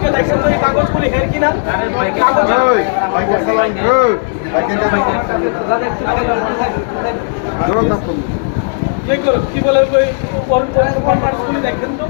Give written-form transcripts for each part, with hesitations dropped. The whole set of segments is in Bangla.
আজকে দেখেন তো এই কাগজগুলি হের কিনা কি বলে দেখেন তো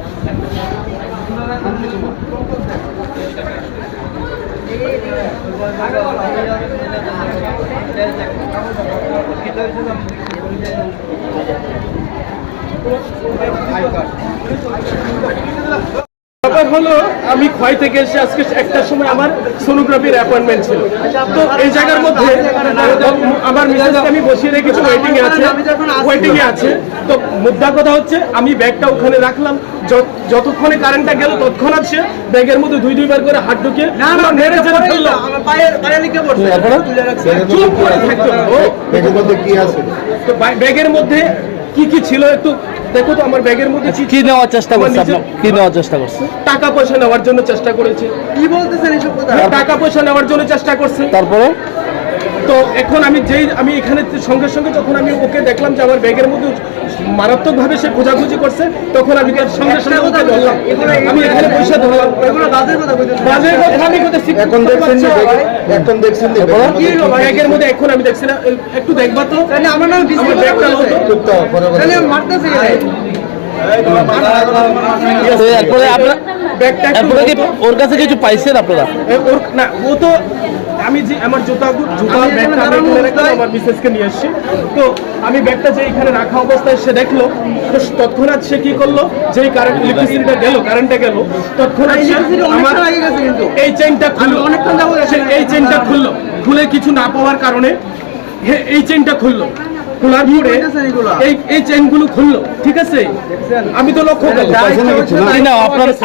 ব্যাপার হলো আমি ক্ষয় থেকে এসে আজকে একটা সময় আমার সোনোগ্রাফির অ্যাপয়েন্টমেন্ট ছিল। তো এই জায়গার মধ্যে আমার মিসেসকে আমি বসিয়ে রেখেছি, ওয়েটিং এ আছে। তো মুদ্রা কথা হচ্ছে আমি ব্যাগটা ওখানে রাখলাম, যতক্ষণে কারেন্টটা গেল তৎক্ষণাৎ সে ব্যাগের মধ্যে দুইবার করে হাত ঢুকে নেড়ে চেড়ে ফেললো। চুপ করে থাকতো। ব্যাগের মধ্যে কি কি ছিল একটু দেখো তো। আমার ব্যাগের মধ্যে কি নেওয়ার চেষ্টা করছে? কি নেওয়ার চেষ্টা করছে? টাকা পয়সা নেওয়ার জন্য চেষ্টা করেছে। কি বলতেছেন এইসব কথা? টাকা পয়সা নেওয়ার জন্য চেষ্টা করছে। তারপরে তো এখন আমি এখানে সঙ্গে সঙ্গে যখন আমি ওকে দেখলাম যে আমার ব্যাগের মধ্যে মারাত্মকভাবে সে খোঁজাখুঁজি করছে, তখন আমি তার সঙ্গে সঙ্গে ওকে ধরলাম। আমি এখানে পয়সা ধরলাম। বাজের কথা আমি এখন দেখছেন ব্যাগের মধ্যে এখন আমি দেখছি না। একটু দেখবা তো আমার নাম ব্যাগটা মারতেছে। ওর কাছে কিছু পাইছেন আপনারা? না, ও তো আমি যে আমার জুতার ব্যাগটা আমার মিসেসকে নিয়ে এসেছি। তো আমি ব্যাগটা যে এখানে রাখা অবস্থায় সে দেখলো, তো তৎক্ষণাৎ সে কি করলো, যেই ইলেকট্রিসিটিটা গেল, কারেন্টটা গেল, তৎক্ষণাৎ আমার এই চেইনটা খুললো। এই চেইনটা খুললো, খুলে কিছু না পাওয়ার কারণে এই চেইনটা খুললো। খোলার পরে এই চেইনগুলো খুললো, ঠিক আছে? আমি তো লক্ষ্য করলাম।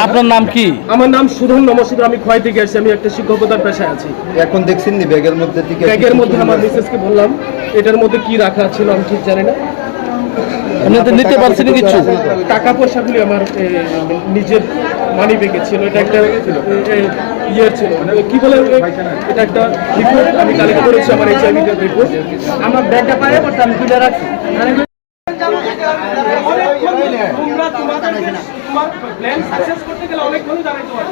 আপনার নাম কি? আমার নাম সুধন নমস্কার। আমি ক্ষয় থেকে আসছি, আমি একটা শিক্ষকতার পেশায় আছি। এখন দেখছেন ব্যাগের মধ্যে আমার মিসেসকে বললাম এটার মধ্যে কি রাখা ছিল আমি ঠিক জানি না। নিতে পারছেন কিছু? টাকা পয়সাগুলি আমার নিজের মানি ব্যাগে ছিল। এটা একটা ইয়ে ছিল, কি বলে, এটা একটা রিপোর্ট আমি কালেক্ট করেছি, আমার HIV রিপোর্ট। আমার ব্যাগটা পায়ে পড়তে আমি তুলে রাখছি। তোমার প্ল্যান সাকসেস করতে গেলে অনেকক্ষণ দাঁড়াইতে হয়।